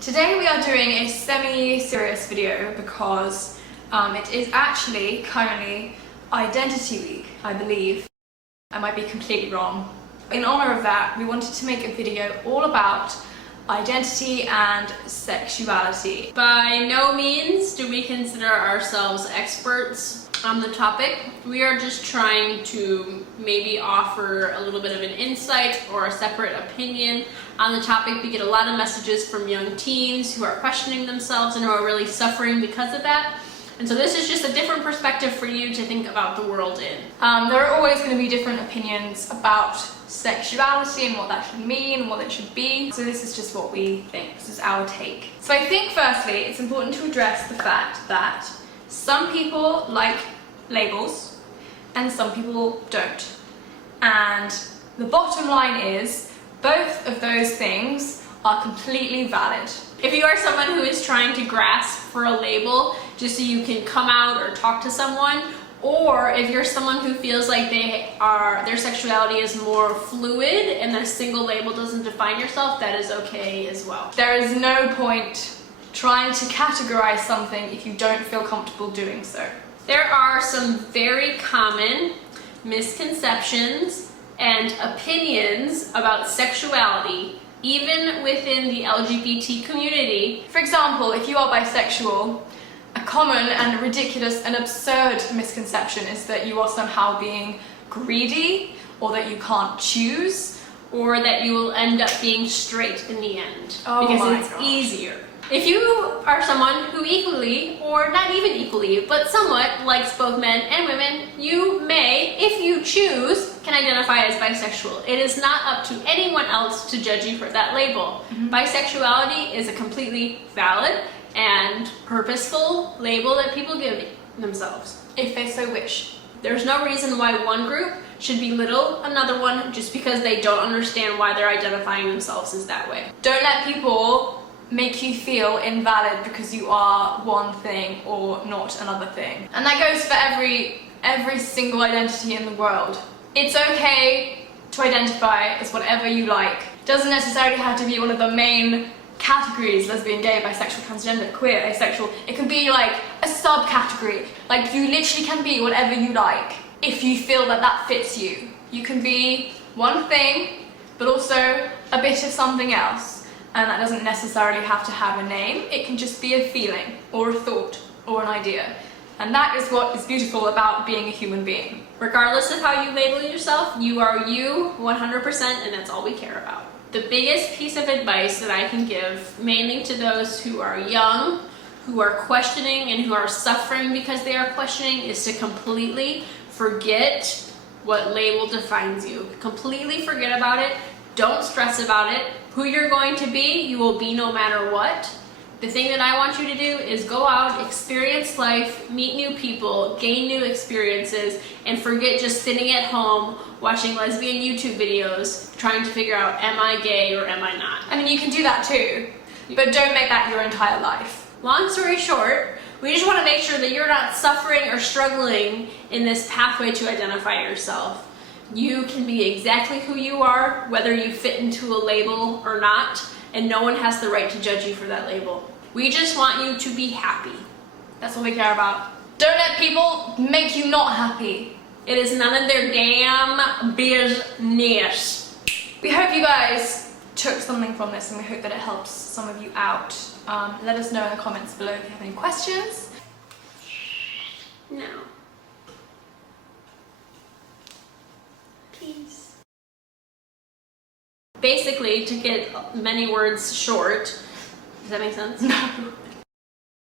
Today we are doing a semi-serious video because it is actually currently Identity Week, I believe. I might be completely wrong. In honor of that, we wanted to make a video all about identity and sexuality. By no means do we consider ourselves experts on the topic. We are just trying to maybe offer a little bit of an insight or a separate opinion on the topic. We get a lot of messages from young teens who are questioning themselves and who are really suffering because of that. And so this is just a different perspective for you to think about the world in. There are always going to be different opinions about sexuality and what that should mean and what it should be. So this is just what we think. This is our take. So I think firstly, it's important to address the fact that some people like labels and some people don't. And the bottom line is both of those things are completely valid. If you are someone who is trying to grasp for a label just so you can come out or talk to someone, or if you're someone who feels like their sexuality is more fluid and a single label doesn't define yourself, that is okay as well. There is no point trying to categorize something if you don't feel comfortable doing so. There are some very common misconceptions and opinions about sexuality even within the LGBT community. For example, if you are bisexual, a common and ridiculous and absurd misconception is that you are somehow being greedy, or that you can't choose, or that you will end up being straight in the end. Oh because it's easier. If you are someone who equally, or not even equally, but somewhat likes both men and women, you may, if you choose, can identify as bisexual. It is not up to anyone else to judge you for that label. Bisexuality is a completely valid and purposeful label that people give themselves, if they so wish. There's no reason why one group should belittle another one just because they don't understand why they're identifying themselves as that way. Don't let people make you feel invalid because you are one thing or not another thing. And that goes for every single identity in the world. It's okay to identify as whatever you like. Doesn't necessarily have to be one of the main categories: lesbian, gay, bisexual, transgender, queer, asexual. It can be like a subcategory. Like, you literally can be whatever you like if you feel that that fits you. You can be one thing, but also a bit of something else. And that doesn't necessarily have to have a name. It can just be a feeling, or a thought, or an idea. And that is what is beautiful about being a human being. Regardless of how you label yourself, you are you 100%, and that's all we care about. The biggest piece of advice that I can give, mainly to those who are young, who are questioning, and who are suffering because they are questioning, is to completely forget what label defines you. Completely forget about it. Don't stress about it. Who you're going to be, you will be no matter what. The thing that I want you to do is go out, experience life, meet new people, gain new experiences, and forget just sitting at home watching lesbian YouTube videos trying to figure out, am I gay or am I not? I mean, you can do that too, but don't make that your entire life. Long story short, we just want to make sure that you're not suffering or struggling in this pathway to identify yourself. You can be exactly who you are, whether you fit into a label or not, and no one has the right to judge you for that label. We just want you to be happy. That's what we care about. Don't let people make you not happy. It is none of their damn business. We hope you guys took something from this, and we hope that it helps some of you out. Let us know in the comments below if you have any questions. No. Peace. Basically, to get many words short, does that make sense? No.